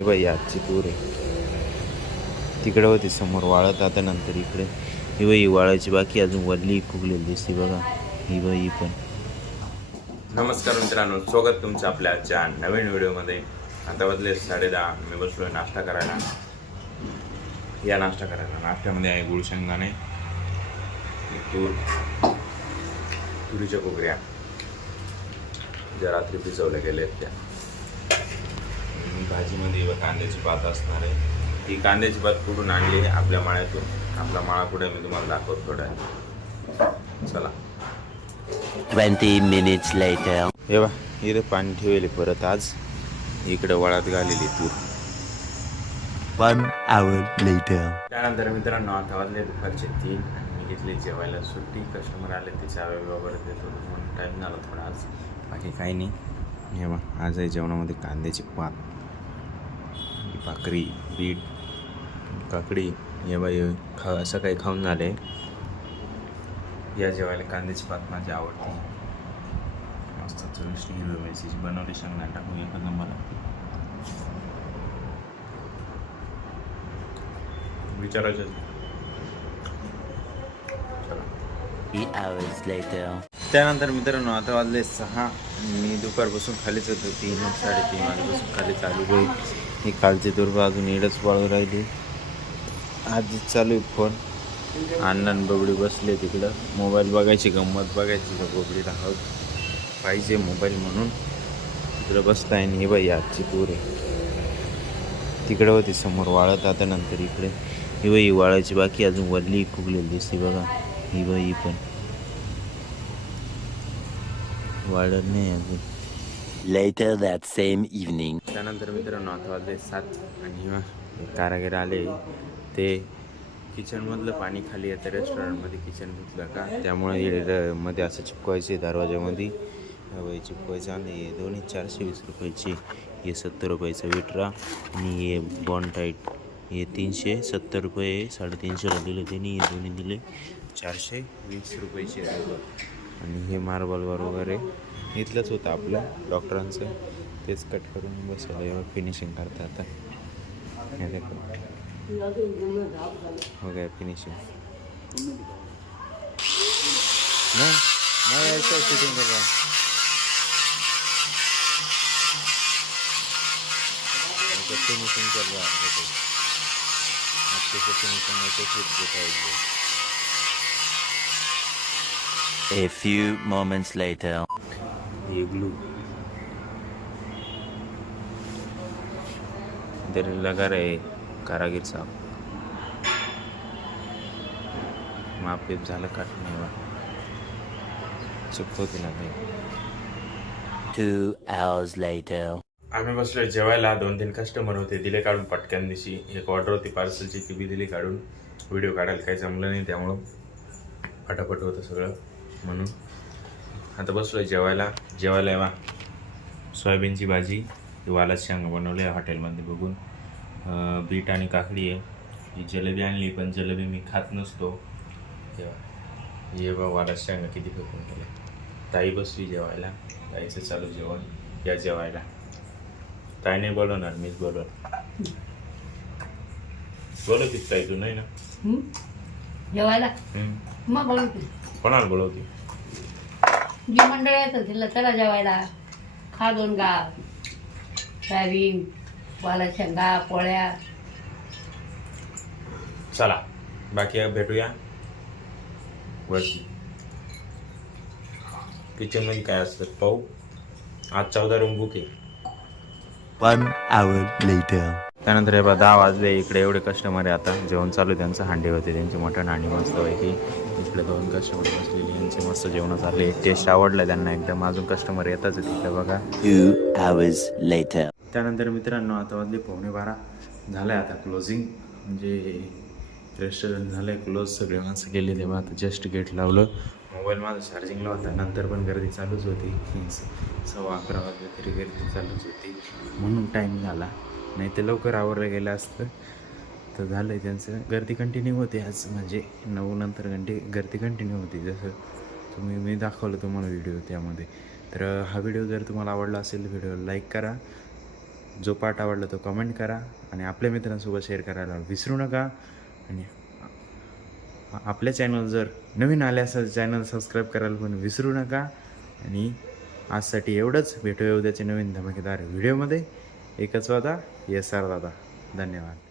ही बाई आजची तूर आहे. तिकडे होती समोर वाळत, आता नंतर इकडे ही बाई वाळायची बाकी, अजून वल्ली फुगलेली दिसते बघा ही बाई पण. नमस्कार मित्रांनो, स्वागत तुमचं आपल्या आजच्या नवीन व्हिडिओमध्ये. आता वाजले 10:30. मी बसलो आहे नाश्ता करायला. नाश्त्यामध्ये आहे गुळ शेंगदाणे, तुरीच्या कोकऱ्या ज्या रात्री भिजवल्या गेल्या आहेत त्या. भाजीमध्ये कांद्याची पात असणार आहे. ही कांद्याची पात कुठून आणली आहे? आपल्या माळ्यातून. आपला माळा कुठे मी तुम्हाला दाखवतो थोड्या. चला. 20 minutes later. हे बा इथं पाणी ठेवले परत आज इकडे वळात घालेली तूर. 1 hour later. त्यानंतर मित्रांनो आता वाजले दुपारचे 3 आणि मी घेतली जेवायला सुट्टी. कस्टमर आले ते चहा वगैरे देतो म्हणून टाईम झाला थोडा आज, बाकी काही नाही. हे बा आज आहे जेवणामध्ये कांद्याची पात, भाकरी, बीट, काकडी. हे बा असं काही खाऊन झाले. या जेवायला कांद्याची पात माझी आवडते. मस्त चविष्ट हिरवी मिरचीची बनवली, शेंगदाणे टाकून एकच नंबर. विचारायचं 3 hours later. त्यानंतर मित्रांनो आता वाजले 6. मी दुपारपासून खालीच होतो. 3 साडेतीन वाजल्यापासून खाली चालू होईल. ही कालची दुर्ग अजून इडच पाळू राहिली. आधी चालू आहे फोन. अण्णा बबडी बसले तिकडं, मोबाईल बघायची, गंमत बघायची. का बबडीला हवं पाहिजे मोबाईल म्हणून तिकडं बसताय. आणि ही बाई आजची तूर आहे. तिकडं होती समोर वाळत, आता नंतर इकडे ही बाई वाळायची बाकी, अजून वल्ली फुगलेली दिसते बघा ही बाई पण. वाळत नाही अजून. Later that same evening. त्यानंतर मित्रांनो आता वाजले 7 आणि कारागीर आले. ते किचनमधलं पाणी खाली येतं रेस्टॉरंटमध्ये. किचन धुतलं का त्यामुळे मध्ये असं चिपकवायचे दरवाजामध्ये. चिपकवायचं आणि हे दोन्ही 420 रुपयाची. हे 70 रुपयाचं विट्रा आणि हे बॉन्ड टाईट हे 370 रुपये. 350ला दिले त्यांनी. हे दोन्ही दिले 420 रुपयाचे. आणि हे मार्बलवर वगैरे इथलंच होतं आपलं डॉक्टरांचं, तेच कट करून बसवलं. एवढं फिनिशिंग करता आता. हे देखो हो गया फिनिशिंग. मैं ऐसा शूटिंग कर रहा हूँ. फिनिशिंग चल रहा है देखो. अच्छे से फिनिशिंग ऐसे शूट दिखाएंगे. A few moments later. ये ग्लू इधर लगा रहे कारागीर साहब. माप पेप झालं काटणे चिपकवतील आता. 2 hours later. आम्ही बसलो जेवायला. 2-3 कस्टमर होते, दिले काढून पटकन दिवशी. एक ऑर्डर होती पार्सलची, ती बी दिली काढून. व्हिडिओ काढायला काही जमलं नाही त्यामुळं फटाफट होतं सगळं म्हणून. आता बसलो जेवायला. येवा सोयाबीनची भाजी, वालात शेंगा बनवले हॉटेलमध्ये बघून. बीट आणि काकडी आहे. ही जलेबी आणली, पण जलेबी मी खात नसतो. तेव्हा ये बा वालात शेंगा किती फेकून केलं. ताई बसली जेवायला. ताईचं चालू जेवण. या जेवायला. ताई नाही बोलवणार, मीच बोलवणार. बोलवतीस ताई तू? नाही ना जेवायला मग बोलवते. कोणाला बोलवते? जी मंडळ येतं तिला चला जेवायला. खा 2 गाव सोयाबीन, वाला शेंगा, पोळ्या. चला बाकी भेटूया वरती. किचनमध्ये काय असतं पाहू. आज 14 रूम बुक आहे. 1 hour later. त्यानंतर हे बा 10 वाजले. इकडे एवढे कस्टमर आहे. आता जेवण चालू. त्यांचं हांडे होते, त्यांचे मटण हांडी मस्त पैकी. इकडे 2 कस्टमर बसलेले, यांचे मस्त जेवण चालले. टेस्ट आवडलं त्यांना एकदम. अजून कस्टमर येताच आहे तिकडे बघा. 2 hours later. त्यानंतर मित्रांनो आता वाजले 11:15. झालं आहे आता क्लोजिंग. म्हणजे रेस्टॉरंट झालं आहे क्लोज. सगळे माणसं गेले तेव्हा आता जस्ट गेट लावलं. मोबाईल माझा चार्जिंगला होता. नंतर पण गर्दी चालूच होती. 11:15 वाजले तरी गर्दी चालूच होती म्हणून टाईम झाला. नाही तर लवकर आवरलं गेलं असतं तर झालं आहे त्यांचं. गर्दी कंटिन्यू होते आज, म्हणजे 9 नंतर गर्दी कंटिन्यू होती. जसं मी दाखवलं तुम्हाला व्हिडिओ त्यामध्ये. तर हा व्हिडिओ जर तुम्हाला आवडला असेल, व्हिडिओ लाईक करा. जो पार्ट आवडला तो कमेंट करा आणि आपल्या मित्रांसोबत शेअर करायला विसरू नका. आणि आपल्या चॅनल जर नवीन आले असेल चॅनल सबस्क्राईब करायला पण विसरू नका. आणि आजसाठी एवढंच. भेटूया उद्याच्या नवीन धमाकेदार व्हिडिओमध्ये. एकच वादा, SR दादा. धन्यवाद.